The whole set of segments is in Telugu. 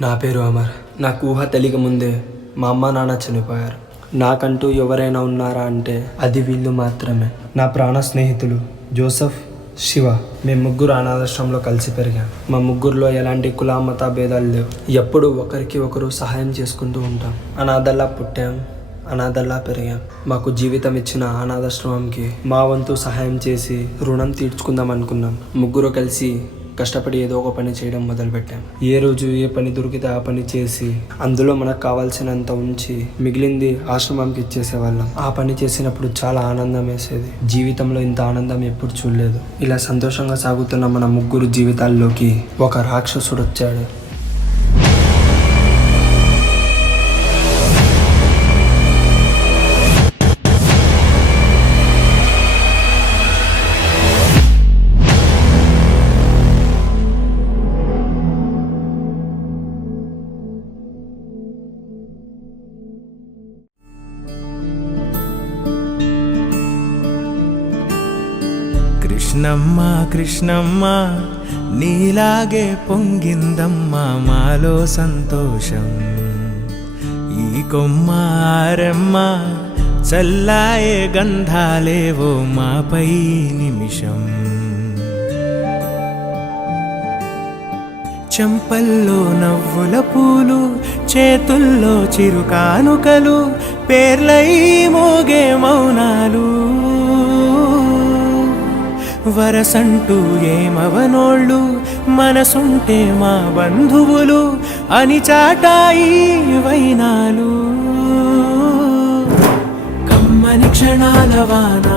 నా పేరు అమర్. నాకు ఊహ తెలియక ముందే మా అమ్మ నాన్న చనిపోయారు. నాకంటూ ఎవరైనా ఉన్నారా అంటే అది వీళ్ళు మాత్రమే. నా ప్రాణ స్నేహితులు జోసఫ్, శివ. మేము ముగ్గురు అనాథాశ్రమంలో కలిసి పెరిగాం. మా ముగ్గురులో ఎలాంటి కుల మత భేదాలు లేవు. ఎప్పుడు ఒకరికి ఒకరు సహాయం చేసుకుంటూ ఉంటాం. అనాథల్లా పుట్టాం, అనాథల్లా పెరిగాం. మాకు జీవితం ఇచ్చిన అనాథాశ్రమంకి మా వంతు సహాయం చేసి రుణం తీర్చుకుందాం అనుకున్నాం. ముగ్గురు కలిసి కష్టపడి ఏదో ఒక పని చేయడం మొదలుపెట్టాం. ఏ రోజు ఏ పని దొరికితే ఆ పని చేసి అందులో మనకు కావాల్సినంత ఉంచి మిగిలింది ఆశ్రమంకి ఇచ్చేసేవాళ్ళం. ఆ పని చేసినప్పుడు చాలా ఆనందం వేసేది. జీవితంలో ఇంత ఆనందం ఎప్పుడు చూడలేదు. ఇలా సంతోషంగా సాగుతున్న మన ముగ్గురు జీవితాల్లోకి ఒక రాక్షసుడు వచ్చాడు. కృష్ణమ్మ కృష్ణమ్మ నీలాగే పొంగిందమ్మా మాలో సంతోషం. ఈ కొమ్మ ఆరెమ్మ చల్లాయే గంధాలేవో మాపై నిమిషం. చెంపల్లో నవ్వుల పూలు, చేతుల్లో చిరుకానుకలు, పేర్లై మోగే మౌనాలు. వరసంటూ ఏమవనోళ్ళు, మనసుంటే మా బంధువులు అని చాటాయి వైనాలు. కమ్మని క్షణాల వాన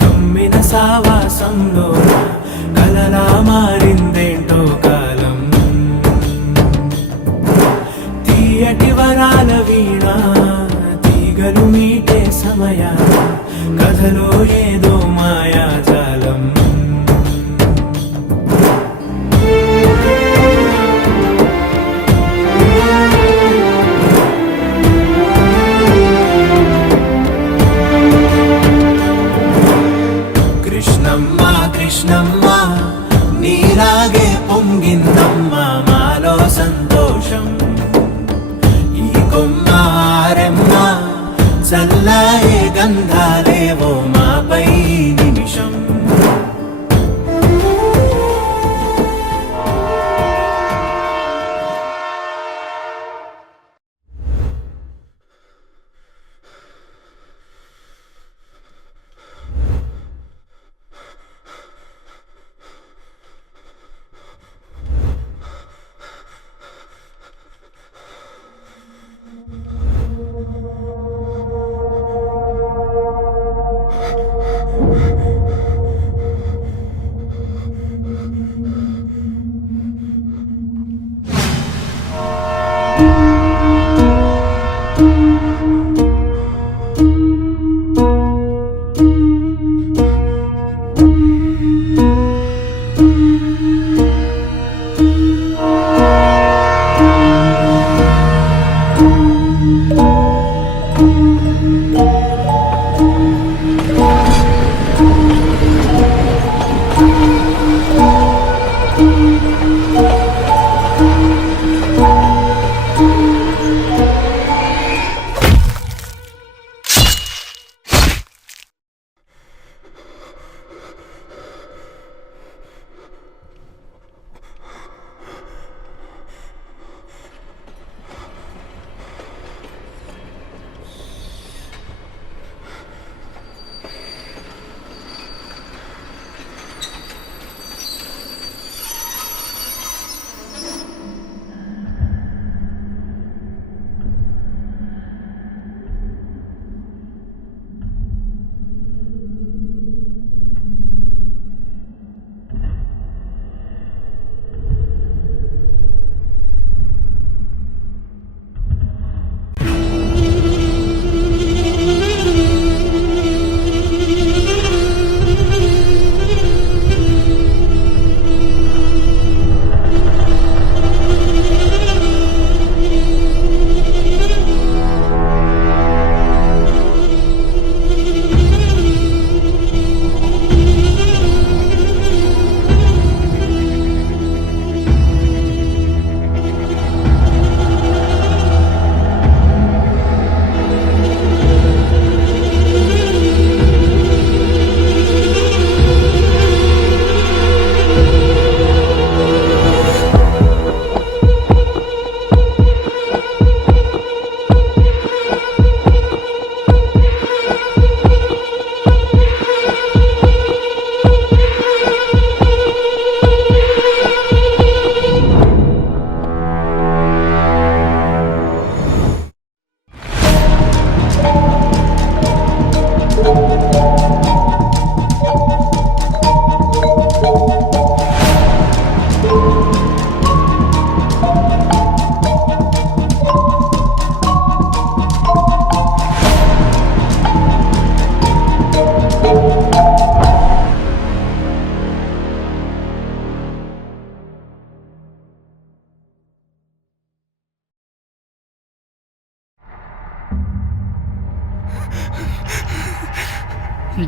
కమ్మిన సావాసంలో కలలా మారిందేంటో కాలం. తీయటి వరాల వీణ తీగలు మీటే సమయాన కథలో ఏదో మాయాజాలం. కృష్ణమ్మ కృష్ణమ్మ నీలాగే పొంగిందమ్మా మాలో సంతోషం. ఈ కొమ్మారెమ్మ చల్లాయే గంధాలేవో మాపై నిమిషం.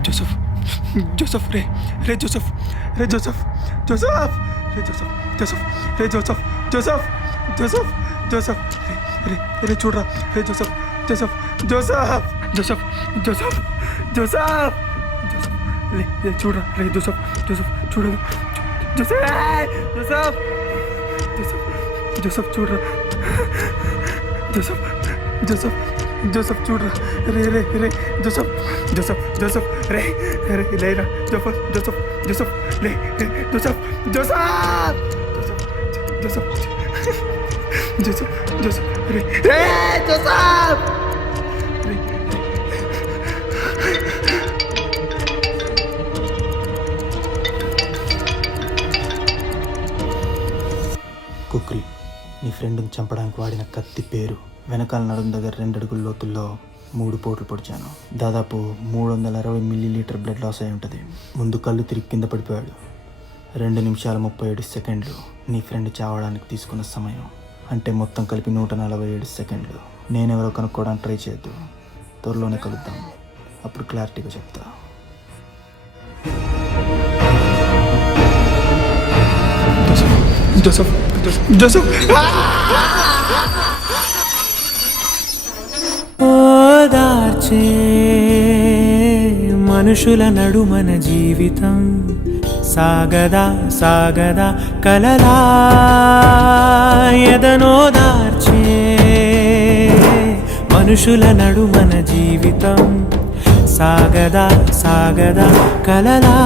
జోసఫ్ జోసఫ్ రే రే జోసఫ్ రే జోసఫ్ జోసఫ్ రే జోసఫ్ జోసఫ్ రే జోసఫ్ జోసఫ్ జోసఫ్ జోసఫ్ రే రే చూడరా రే Joseph Joseph Joseph Joseph Joseph Joseph Joseph రే చూడరా రే జోసఫ్ జోసఫ్ చూడదు జోసఫ్ జోసఫ్ జోసఫ్ జోసఫ్ చూడరా జోసఫ్ జోసఫ్ జోసఫ్ చూడరా రే రే రే జోసఫ్ జోసఫ్ జోసఫ్ రే రే లేరా జోసఫ్ జోసఫ్ జోసఫ్ లే Joseph Joseph Joseph Joseph Joseph రే రే జోసఫ్ రే కుక్రి నీ ఫ్రెండ్ని చంపడానికి వాడిన కత్తి పేరు. వెనకాల నడుం దగ్గర 2 అడుగుల లోతుల్లో 3 పోట్లు పొడిచాను. దాదాపు 360 మిల్లీలీటర్ బ్లడ్ లాస్ అయి ఉంటుంది. ముందు కళ్ళు తిరిగి కింద పడిపోయాడు. 2 నిమిషాల 37 సెకండ్లు నీ ఫ్రెండ్ చావడానికి తీసుకున్న సమయం. అంటే మొత్తం కలిపి 147 సెకండ్లు. నేనెవరో కనుక్కోవడానికి ట్రై చేయొద్దు. త్వరలోనే కలుద్దాం. అప్పుడు క్లారిటీగా చెప్తా. జోసఫ్ జోసఫ్ ఓదార్చే మనుషుల నడుమన జీవితం సాగదా సాగదా కలలా ఎదనోదార్చే మనుషుల నడుమన జీవితం సాగదా సాగదా కలలా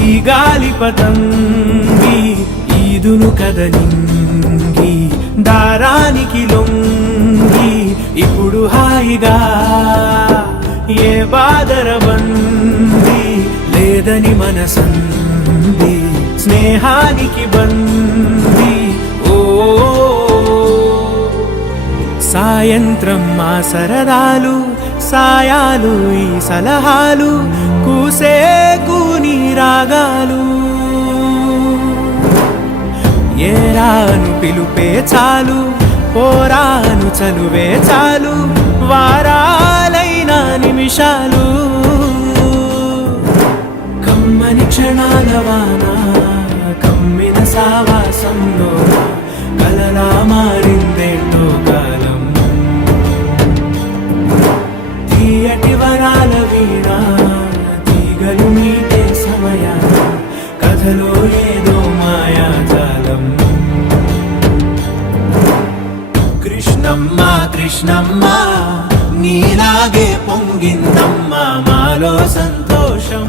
ఈ గాలిపతంగి ఈదును కదలింగి దారానికి లొంగి ఇప్పుడు హాయిగా ఏ బాదరబంది లేదని మనసంది స్నేహానికి బంది ఓ సాయంత్రం మా సరదాలు సాయాలు ఈ సలహాలు కూసే కూని రాగాలు ఏరాను పిలుపే చాలు పోరాను చలువే చాలు వారాలైన నిమిషాలు కమ్మని క్షణాల వాన కమ్మిన సావాసంలో కలలా మారిందేంటో కాలం తీయటి వరాల వీణ తీగలు మీటే సమయాన కథలో ఏదో మాయాజాలం కృష్ణమ్మ కృష్ణమ్మ నీలాగే పొంగిందమ్మ మాలో సంతోషం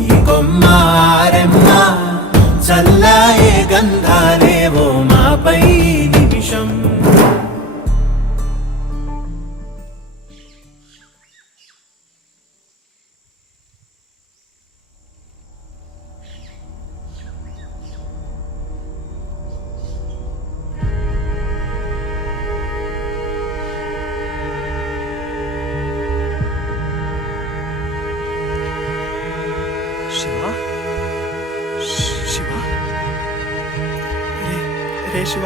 ఈ కొమ్మ ఆరెమ్మ చల్లాయే గంధాలేవో మాపై నిమిషం శివ శివ రే రే శివ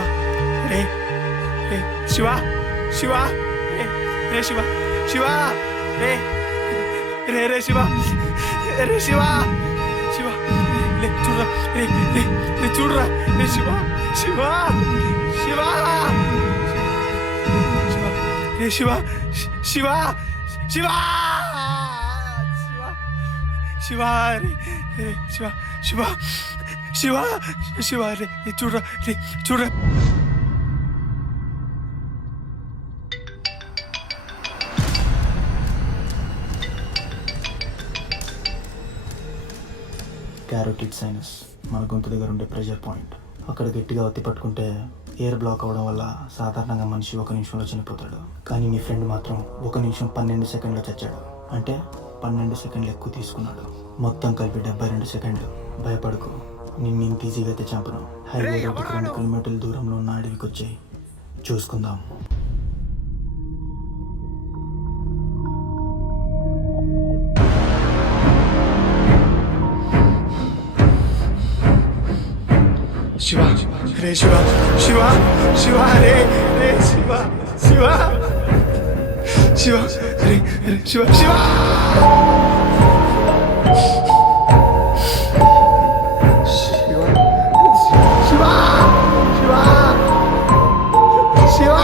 రే రే శివ శివ రే రే శివ శివ రే రే రే శివ రే శివ శివ లే చూడరా రే రే రే చూడరా రే శివ శివ శివ శివ రే శివ శివ శివ శివ రే రే శివ శివ శివ శివ రే చూడరా రే చూడరా క్యారోటిడ్ సైనస్ మన గొంతు దగ్గర ఉండే ప్రెషర్ పాయింట్. అక్కడ గట్టిగా ఒత్తి పట్టుకుంటే ఎయిర్ బ్లాక్ అవ్వడం వల్ల సాధారణంగా మనిషి 1 నిమిషంలో చనిపోతాడు. కానీ నీ ఫ్రెండ్ మాత్రం 1 నిమిషం 12 సెకండ్లో చచ్చాడు. అంటే 12 సెకండ్లు ఎక్కువ తీసుకున్నాడు. మొత్తం కలిపి 72 సెకండ్లు. భయపడకు, నిన్ను ఇంత ఈజీగా అయితే చంపను. హైవే రోడ్డుకి 2 కిలోమీటర్ల దూరంలో ఉన్న అడవికి వచ్చాయి, చూసుకుందాం. శివ రే శివ శివ శివ రే రే శివ శివ శివ రే రే, శివ శివ శివ శివ శివ శివ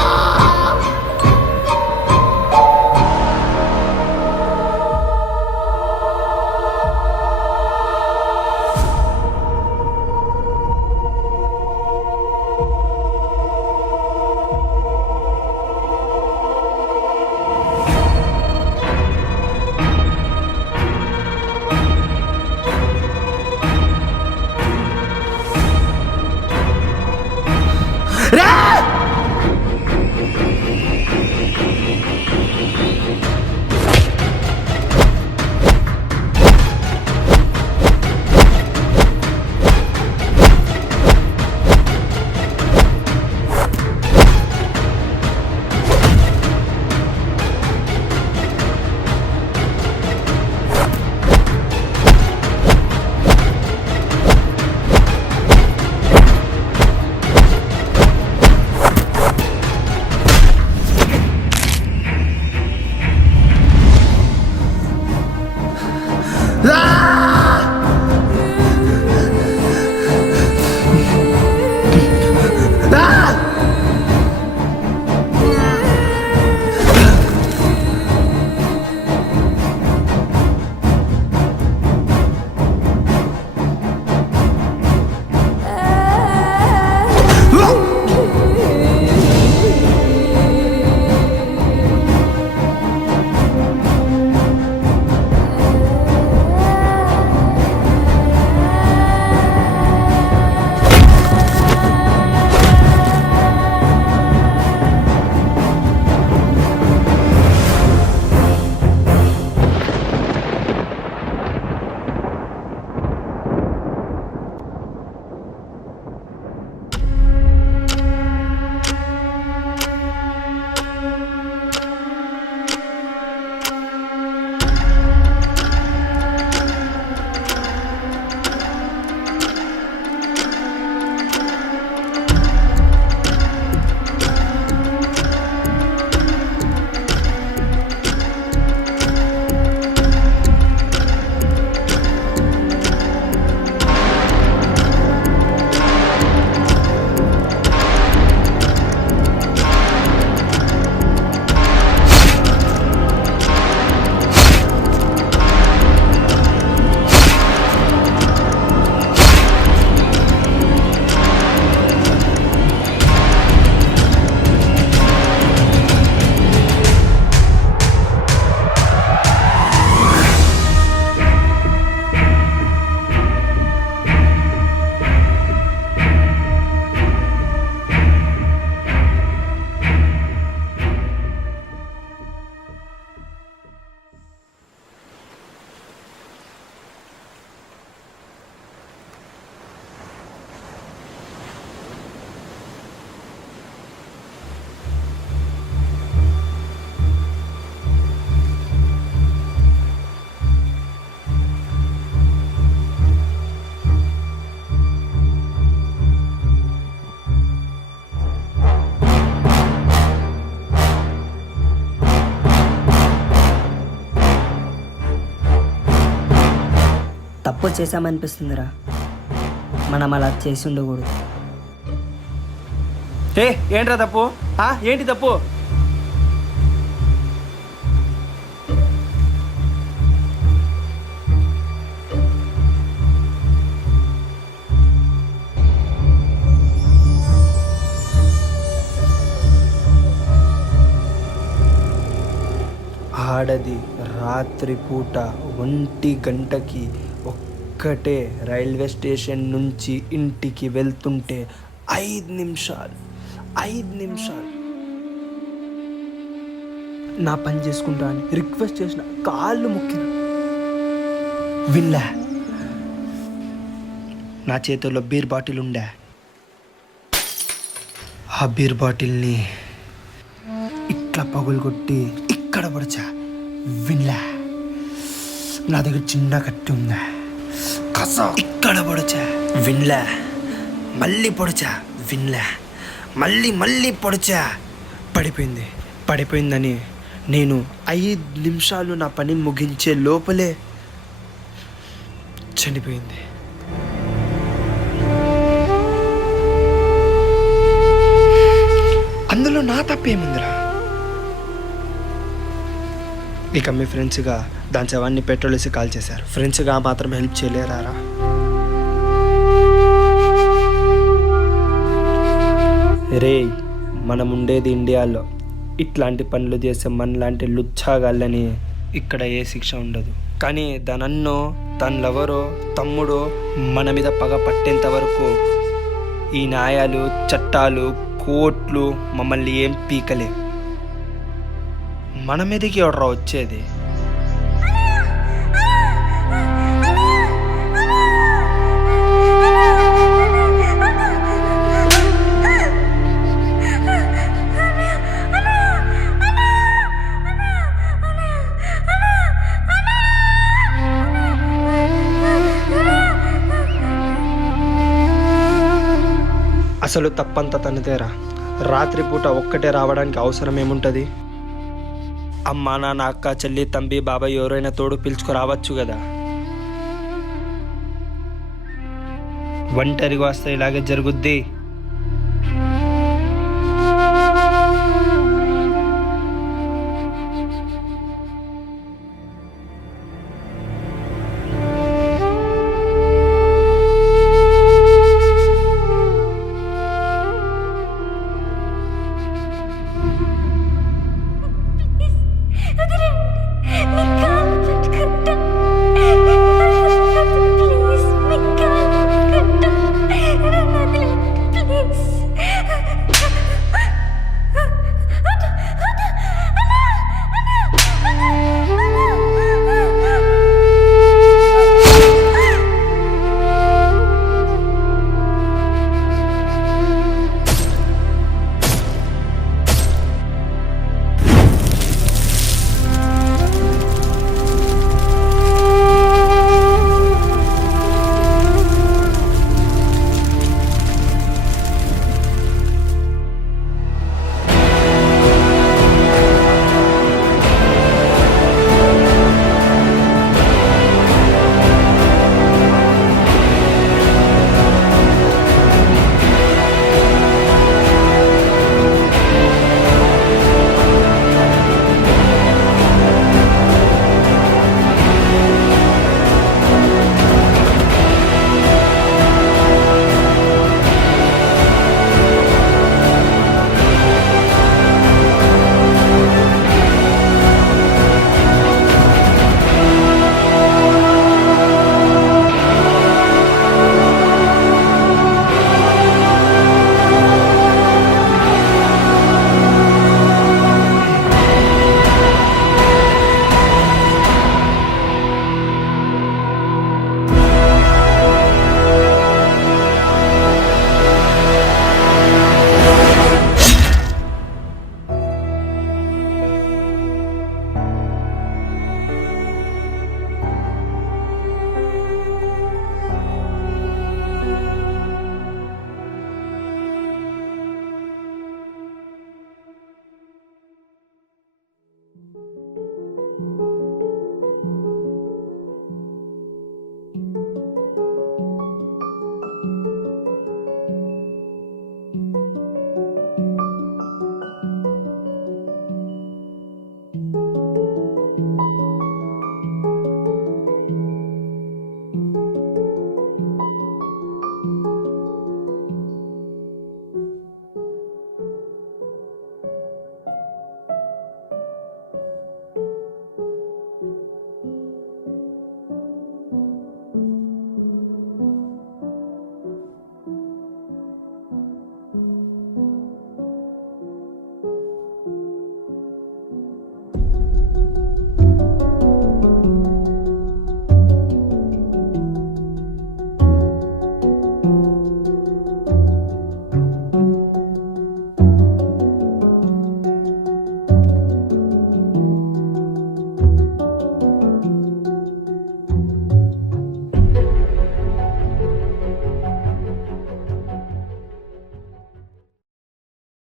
తప్పు చేశామనిపిస్తుందిరా. మనం అలా చేసి ఉండకూడదు. ఏంట్రా తప్పు? ఏంటి తప్పు? ఆడది రాత్రి పూట 1 గంటకి ఒక్కటే రైల్వే స్టేషన్ నుంచి ఇంటికి వెళ్తుంటే 5 నిమిషాలు నా పని చేసుకుంటా అని రిక్వెస్ట్ చేసిన, కాళ్ళు మొక్కిన, వినలే. నా చేతుల్లో బీర్ బాటిల్ ఉండే. ఆ బీర్ బాటిల్ని ఇట్లా పగులుకొట్టి ఇక్కడ పొడిచా, వినలే. నా దగ్గర చిన్న కత్తి ఉందా, కస ఇక్కడ పొడిచా, వినలే. మళ్ళీ పొడిచా, వినలే. మళ్ళీ పొడిచా, పడిపోయిందని నేను 5 నిమిషాలు నా పని ముగించే లోపలే చనిపోయింది. అందులో నా తప్పేముందిరా? ఇక మీ ఫ్రెండ్స్గా దాని శవాన్ని పెట్రోల్ వేసి కాల్ చేశారు. ఫ్రెండ్స్గా మాత్రం హెల్ప్ చేయలేరారా? రే, మనం ఉండేది ఇండియాలో. ఇట్లాంటి పనులు చేసే మనలాంటి లుచ్చాగాళ్ళని ఇక్కడ ఏ శిక్ష ఉండదు. కానీ దానన్నో తన లవరో తమ్ముడో మన మీద పగ పట్టేంత వరకు ఈ న్యాయాలు చట్టాలు కోర్టులు మమ్మల్ని ఏం పీకలే. మన మీదకి ఎవడరా వచ్చేది? అసలు తప్పంతా తనదేరా. రాత్రిపూట ఒక్కటే రావడానికి అవసరం ఏముంటుంది? అమ్మ నాన్న అక్క చెల్లి తంబి బాబాయ్ ఎవరైనా తోడు పిలుచుకురావచ్చు కదా. ఒంటరిగా వస్తే ఇలాగే జరుగుద్ది.